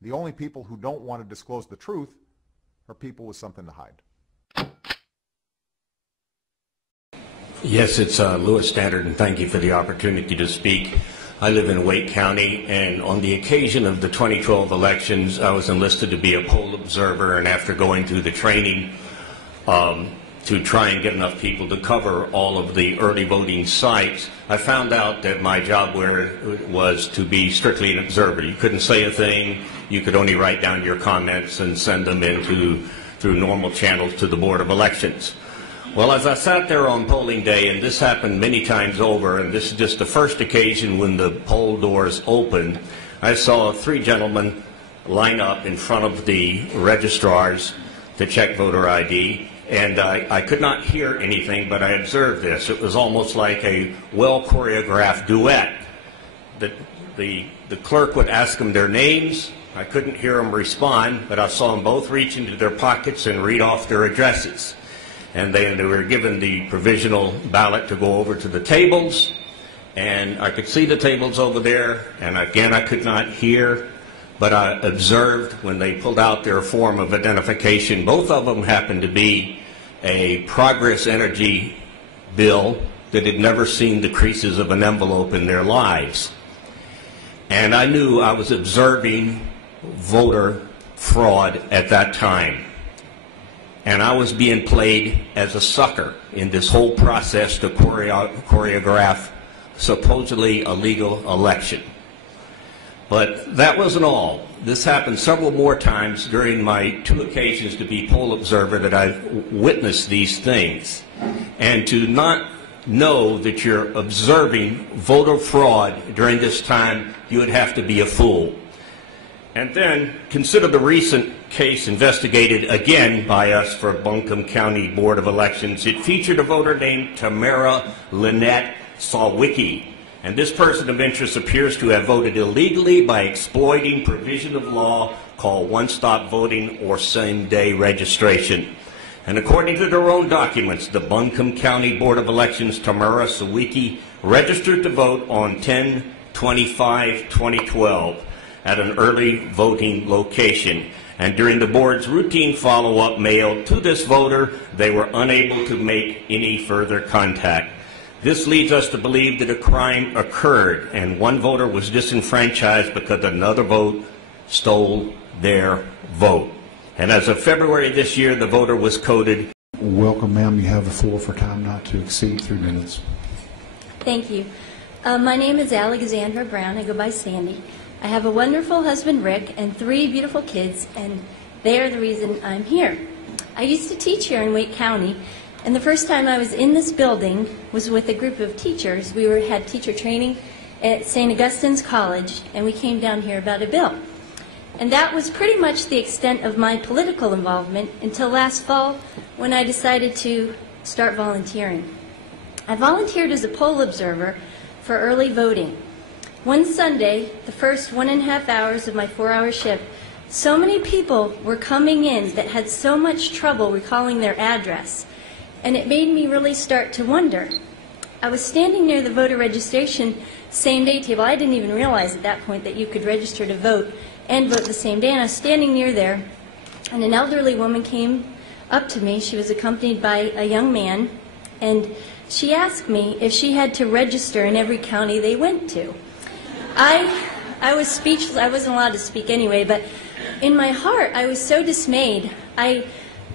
The only people who don't want to disclose the truth are people with something to hide. Yes, it's Lois Standard, and thank you for the opportunity to speak. I live in Wake County, and on the occasion of the 2012 elections, I was enlisted to be a poll observer, and after going through the training to try and get enough people to cover all of the early voting sites, I found out that my job was to be strictly an observer. You couldn't say a thing. You could only write down your comments and send them through normal channels to the Board of Elections. Well, as I sat there on polling day, and this happened many times over, and this is just the first occasion when the poll doors opened, I saw three gentlemen line up in front of the registrars to check voter ID, and I could not hear anything, but I observed this. It was almost like a well-choreographed duet. The clerk would ask them their names. I couldn't hear them respond, but I saw them both reach into their pockets and read off their addresses. And they were given the provisional ballot to go over to the tables, and I could see the tables over there, and again I could not hear, but I observed when they pulled out their form of identification. Both of them happened to be a Progress Energy bill that had never seen the creases of an envelope in their lives. And I knew I was observing voter fraud at that time. And I was being played as a sucker in this whole process to choreograph supposedly a legal election. But that wasn't all. This happened several more times during my two occasions to be poll observer that I've witnessed these things. And to not know that you're observing voter fraud during this time, you would have to be a fool. And then consider the recent case investigated again by us for Buncombe County Board of Elections. It featured a voter named Tamara Lynette Sawicki. And this person of interest appears to have voted illegally by exploiting provision of law called one-stop voting or same-day registration. And according to their own documents, the Buncombe County Board of Elections, Tamara Sawicki registered to vote on 10/25/2012 at an early voting location. And during the board's routine follow-up mail to this voter, they were unable to make any further contact. This leads us to believe that a crime occurred and one voter was disenfranchised because another vote stole their vote. And as of February this year, the voter was coded. Welcome, ma'am. You have the floor for time not to exceed 3 minutes. Thank you. My name is Alexandra Brown. I go by Sandy. I have a wonderful husband, Rick, and 3 beautiful kids, and they are the reason I'm here. I used to teach here in Wake County, and the first time I was in this building was with a group of teachers. We had teacher training at St. Augustine's College, and we came down here about a bill. And that was pretty much the extent of my political involvement until last fall when I decided to start volunteering. I volunteered as a poll observer for early voting. One Sunday, the first 1.5 hours of my 4-hour shift, so many people were coming in that had so much trouble recalling their address, and it made me really start to wonder. I was standing near the voter registration same-day table. I didn't even realize at that point that you could register to vote and vote the same day, and I was standing near there, and an elderly woman came up to me. She was accompanied by a young man, and she asked me if she had to register in every county they went to. I was speechless. I wasn't allowed to speak anyway, but in my heart, I was so dismayed. I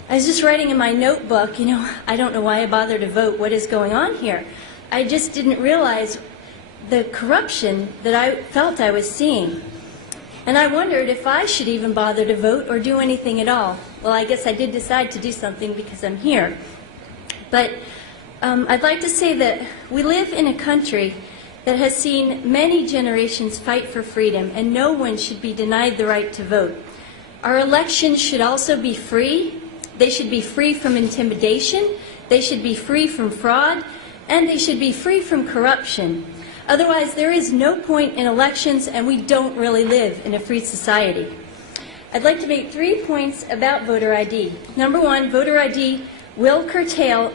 was just writing in my notebook, I don't know why I bother to vote. What is going on here? I just didn't realize the corruption that I felt I was seeing. And I wondered if I should even bother to vote or do anything at all. Well, I guess I did decide to do something because I'm here. But I'd like to say that we live in a country that has seen many generations fight for freedom, and no one should be denied the right to vote. Our elections should also be free. They should be free from intimidation. They should be free from fraud, and they should be free from corruption. Otherwise, there is no point in elections, and we don't really live in a free society. I'd like to make 3 points about voter ID. Number 1, voter ID will curtail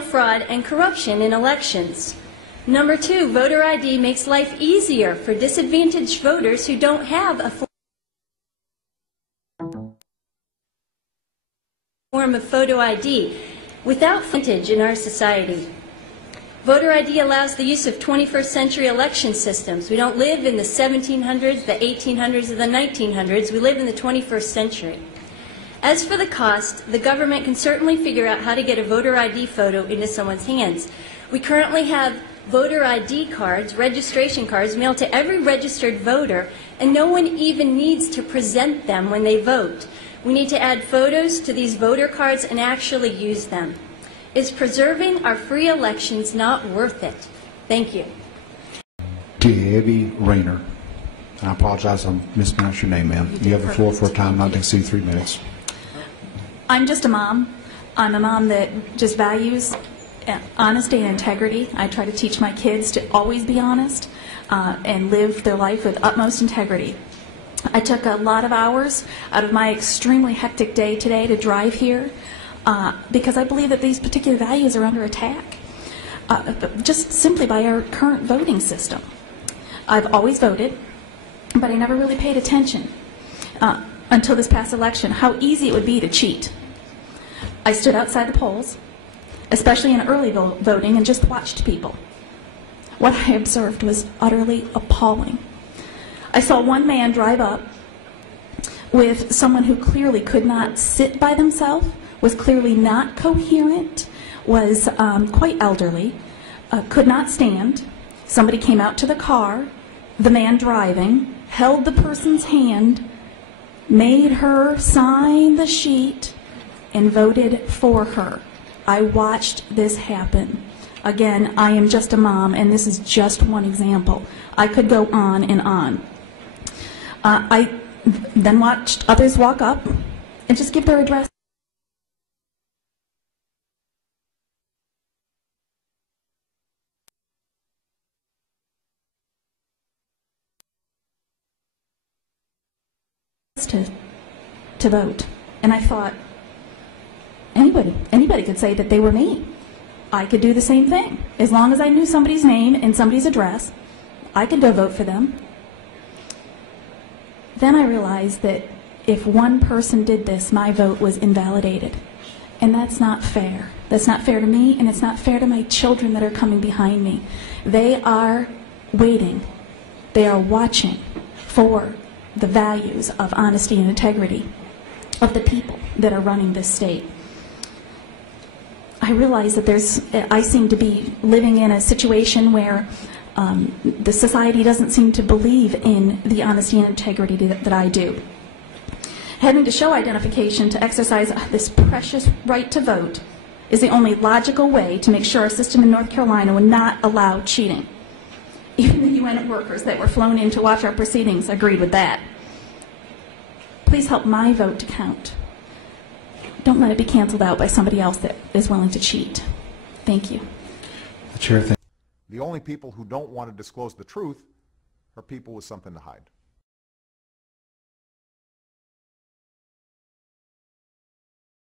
fraud and corruption in elections. Number 2, voter ID makes life easier for disadvantaged voters who don't have a form of photo ID without advantage in our society. Voter ID allows the use of 21st century election systems. We don't live in the 1700s, the 1800s, or the 1900s. We live in the 21st century. As for the cost, the government can certainly figure out how to get a voter ID photo into someone's hands. We currently have voter ID cards, registration cards, mailed to every registered voter, and no one even needs to present them when they vote. We need to add photos to these voter cards and actually use them. Is preserving our free elections not worth it? Thank you. Debbie Rayner. I apologize, I mispronounced your name, ma'am. You have the floor for a time not to exceed 3 minutes. I'm just a mom. I'm a mom that just values honesty and integrity. I try to teach my kids to always be honest and live their life with utmost integrity. I took a lot of hours out of my extremely hectic day today to drive here because I believe that these particular values are under attack just simply by our current voting system. I've always voted, but I never really paid attention until this past election how easy it would be to cheat. I stood outside the polls, especially in early voting, and just watched people. What I observed was utterly appalling. I saw one man drive up with someone who clearly could not sit by themselves, was clearly not coherent, was quite elderly, could not stand. Somebody came out to the car, the man driving, held the person's hand, made her sign the sheet, and voted for her. I watched this happen. Again, I am just a mom, and this is just one example. I could go on and on. I then watched others walk up and just give their address. To vote. And I thought, anybody could say that they were me. I could do the same thing. As long as I knew somebody's name and somebody's address, I could go vote for them. Then I realized that if one person did this, my vote was invalidated. And that's not fair. That's not fair to me, and it's not fair to my children that are coming behind me. They are waiting. They are watching for the values of honesty and integrity of the people that are running this state. I realize that I seem to be living in a situation where the society doesn't seem to believe in the honesty and integrity that I do. Having to show identification to exercise this precious right to vote is the only logical way to make sure our system in North Carolina will not allow cheating. Even the UN workers that were flown in to watch our proceedings agreed with that. Please help my vote to count. Don't let it be canceled out by somebody else that is willing to cheat. Thank you. The chair, thank The only people who don't want to disclose the truth are people with something to hide.